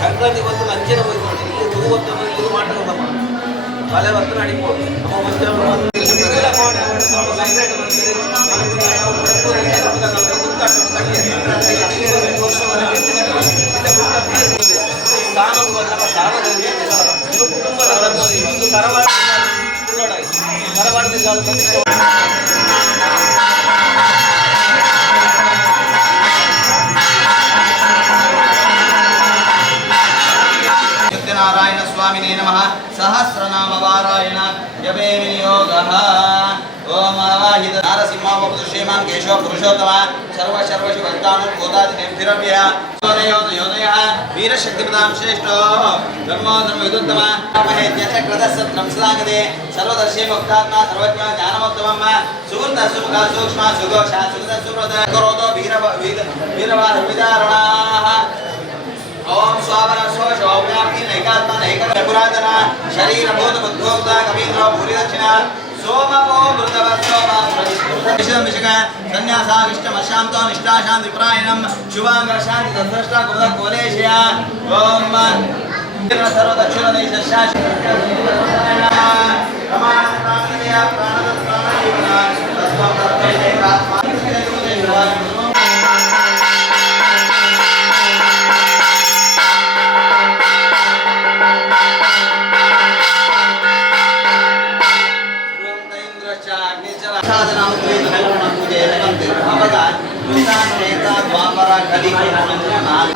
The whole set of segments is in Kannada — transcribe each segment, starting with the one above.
ಸಂಕ್ರಾಂತಿ ಬಂದು ಅಂಚಿನ ಹೋಯ್ತು ಇಲ್ಲಿ ತೂವತ್ತು ಇದು ಮಾಡ್ಕೊಂಡಮ್ಮ ಮಳೆ ಬಂದು ನಡಿಬೋದು ನಮ್ಮ ಮುಂಚೆ ಕುಟುಂಬದ ಒಂದು ತರವಾಡದಿಂದ नारायण स्वामिने नमः सहस्रनाम वारायण जपे विनियोगः ओम आवाहित नारसिंहावपुत्र श्रीमान केशव पुरुषोत्तम सर्व शिवस्तानुर्भूतादिनेभ्यः योदयः वीरशक्तिपदां श्रेष्ठो धर्मो धर्मविदुत्तम महेत्यचक्रदशत्रं स्लागदे सर्वदर्शी मुक्तात्मा सर्वज्ञ ज्ञानमोत्तमम् सुवृत सुमुख सूक्ष्म सुघोषा सुगत सुव्रत करोतो वीरवाह विदारणाः ओम स्वावरण स्वश ओव्यापी नैकात्मा नैकम पुरातन शरीर भूत बुद्धोक्ता कवीन्द्र भूरि दक्षिण सोमो मृतव सोम मिशक संन्यासाविष्टम शांतो निष्ठा शांति परायणम शुभांग शांति तद्रष्टा कुल कोलेशया ओम सर्व दक्षिण देश शाश्वत प्रमाण प्राणिय प्राणद प्राणजीवन तस्मात् तत्ते आत्मा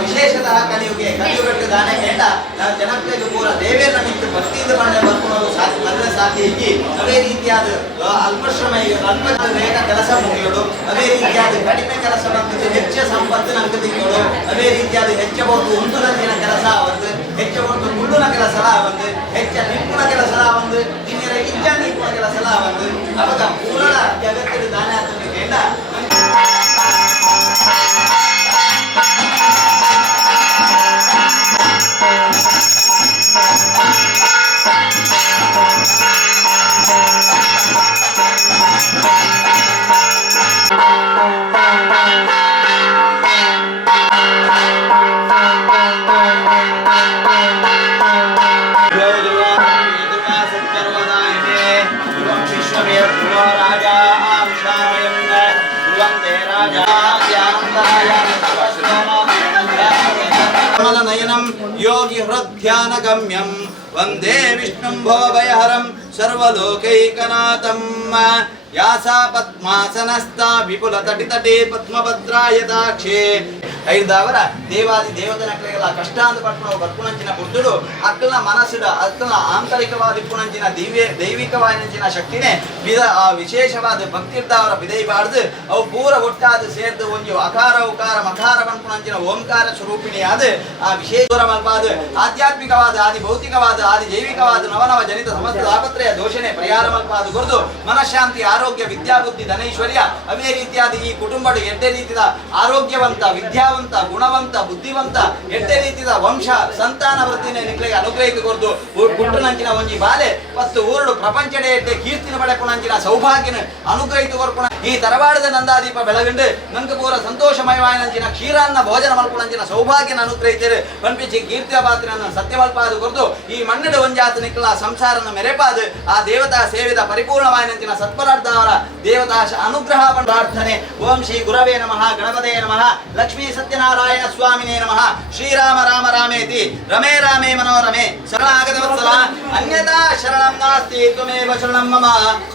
विशेषतः कलियुगे कलियुगಕ್ಕೆ ದಾನೆ ಕೇಂದ್ರ ನಾವು ಜನಪ್ರಿಯ ಪೂರ ದೇವೇರ ನಿಂತು ಭಕ್ತಿಯಿಂದ ಬಂದ ಬರ್ಕೊಂಡು ಮದುವೆ ಸಾಧ್ಯ ಅದೇ ರೀತಿಯಾದ ಅಲ್ಪಶ್ರಮ ಅಲ್ಪರೇಟ ಕೆಲಸ ಮುಗಿಯೋಡು ಅದೇ ರೀತಿಯಾದ ಕಡಿಮೆ ಕೆಲಸ ಬಂದಿದ್ದು ಹೆಚ್ಚು ಸಂಪತ್ತು ನಂಗೆ ತಿಂಗಳು ಅದೇ ರೀತಿಯಾದ ಹೆಚ್ಚಬಹುದು ಒಂದು ನಂದಿನ ಕೆಲಸ ಒಂದು ಹೆಚ್ಚಬಹುದು ಮುಳ್ಳುನ ಕೆಲಸ ಒಂದು ಹೆಚ್ಚ ನಿಪುಣ ಕೆಲಸ ಒಂದು ಇನ್ನಿರ ಇಜ್ಜ ನಿಪುಣ ಕೆಲಸ ಒಂದು ಅವಾಗ ಪೂರ್ಣ ಜಗತ್ತಿನ ದಾನೆ ಆತನಿಗೆ ಕೇಂದ್ರ नयनम योगी हृद्यान गम्यम वंदे विष्णुं भवभयहरं सर्वलोकैकनाथं यासा पद्मासनस्था विपुलतटितटे पद्मभद्रायताक्षे ಐದವರ ದೇವಾದಿ ದೇವತನಕಲೆಗಳ ಕಷ್ಟ ಅಂತ ಪಟ್ಕೊಂಡು ಬರ್ಪುಣಂಚಿನ ಬುದ್ಧುಡು ಅಕ್ಕನ ಮನಸ್ಸಿಡ ಅಕ್ಕನ ಆಂತರಿಕವಾದ ಪುಣಂಚಿನ ದೈವಿಕವಾದ ಶಕ್ತಿನೇ ವಿಶೇಷವಾದ ಭಕ್ತಿರ್ದವರ ಬಿದೈಬಾರ್ದು ಅವು ಪೂರ ಒಟ್ಟಾದ ಸೇರ್ದು ಒಂದು ಅಕಾರ ಉಕಾರ ಮಕಾರ ಪಂಪುಣಂಚಿನ ಓಂಕಾರ ಸ್ವರೂಪಿಣಿಯಾದ ಆ ವಿಶೇಷ ಮಲ್ಪಾದ ಆಧ್ಯಾತ್ಮಿಕವಾದ ಆದಿ ಭೌತಿಕವಾದ ಆದಿ ಜೈವಿಕವಾದ ನವನವ ಜನಿತ ಸಮಸ್ತ ತಾಪತ್ರಯ ದೋಷಣೆ ಪರಿಹಾರ ಮಲ್ಪಾದ ಗುರುದು ಮನಃಶಾಂತಿ ಆರೋಗ್ಯ ವಿದ್ಯಾಬುದ್ಧಿ ಧನೈಶ್ವರ್ಯ ಅವೇ ರೀತಿಯಾದ ಈ ಕುಟುಂಬಡು ಎಡ್ಡೆ ರೀತಿಯ ಆರೋಗ್ಯವಂತ ವಿದ್ಯಾವಂತ ಗುಣವಂತ ಬುದ್ಧಿವಂತ ಎಡ್ಡೆ ರೀತಿಯ ವಂಶ ಸಂತಾನ ವೃದ್ಧಿನೇ ನಿಕ್ಲೆಗೆ ಅನುಗ್ರಹಿಸಿಕೊರ್ದು ಪುಟ್ಟನಂಚಿನ ಒಂಜಿ ಬಾಲೆ ಮತ್ತು ಊರುಡು ಪ್ರಪಂಚಡೆ ಎಡ್ಡೆ ಕೀರ್ತಿನ ಪಡೆಕೊಂಡಂಚಿನ ಸೌಭಾಗ್ಯನ ಅನುಗ್ರಹಿಸಿಕೊರ್ಪುಣ ಈ ತರವಾಡದ ನಂದಾದೀಪ ಬೆಳಗಂಡು ನಂಗೆ ಪೂರ ಸಂತೋಷಮಯವಾಯಿನಂಚಿನ ಕ್ಷೀರಾನ್ನ ಭೋಜನ ಮಲ್ಪುಣಂಚಿನ ಸೌಭಾಗ್ಯನ ಅನುಗ್ರಹಿಸಿರು ಪಂಪಿಸಿ ಕೀರ್ತಿಯ ಪಾತ್ರನ ಸತ್ಯವಲ್ಪಾದು ಕೊರ್ದು ಈ ಮಣ್ಣಡು ಒಂಜಾತ ನಿಕ್ಲ ಸಂಸಾರನ ಮೆರೆಪಾದ ಆ ದೇವತಾ ಸೇವಿದ ಪರಿಪೂರ್ಣವಾಯಿನಂಚಿನ ಸತ್ಪರಾರ್ಧವರ ದೇವತಾ ಅನುಗ್ರಹ ಪ್ರಾರ್ಥನೆ ಓಂ ಶ್ರೀ ಗುರವೇ ನಮಃ ಗಣಪತೇ ನಮಃ ಲಕ್ಷ್ಮೀ ಸತ್ಯನಾರಾಯಣ ಸ್ವಾಮಿನೇ ನಮಃ ಶ್ರೀರಾಮ ರಾಮ ರಾಮೇತಿ ರಮೇ ರಾಮೇ ಮನೋರಮೇ ಶರಣಾಗತವತ್ಸಲ ಅನ್ಯತಾ ಶರಣಂ ನಾಸ್ತಿ ತ್ವಮೇವ ಶರಣಂ ಮಮ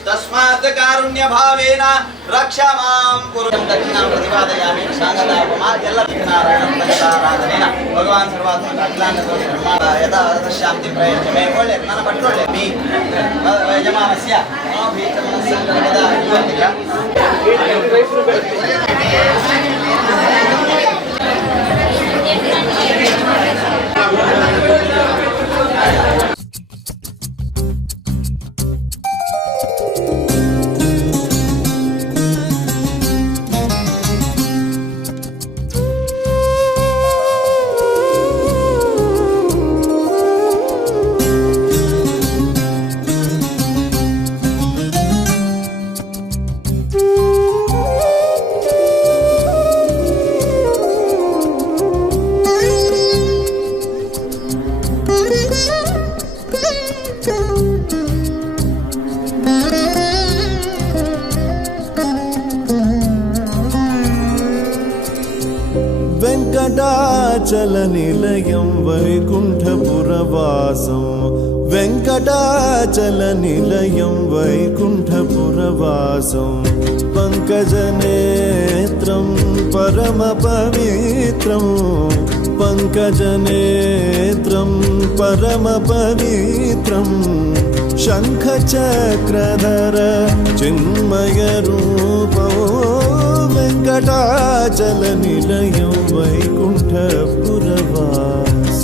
ತಸ್ಮಾತ್ ಕಾರುಣ್ಯ ಭಾವೇನ ರಕ್ಷಾ ಮಾಂ ಕುರು ದಕ್ಷಿಣ ಪ್ರತಿಪಾದಯಾಮಿ ಶಾಂಗತಾಪಮ ಎಲ್ಲ ನಾರಾಯಣ ಆರಾಧನೆಯ ಭಗವಾನ್ ಸರ್ವಾತ್ಮಕ ಅಖಿಲಾಂಡ ಬ್ರಹ್ಮಾಂಡ ಯಥಾ ಶಾಂತಿ ಪ್ರಯತ್ನ ಮೇ ಒಳ್ಳೆ ನನ್ನ ಪಟ್ಟೊಳ್ಳೆ ಮೀ ಯಜಮಾನಸ್ಯ ಸಂಘದ वेङ्कटाचलनिलयं वैकुण्ठपुरवासं वेङ्कटाचलनिलयं वैकुण्ठपुरवासं पङ्कजनेत्रं परमपवित्रं पङ्कजनेत्रं परमपवित्रं शङ्खचक्रधर चिन्मयरूपो वेङ्कटाचलनिलयं वैकुण्ठपुरवासम्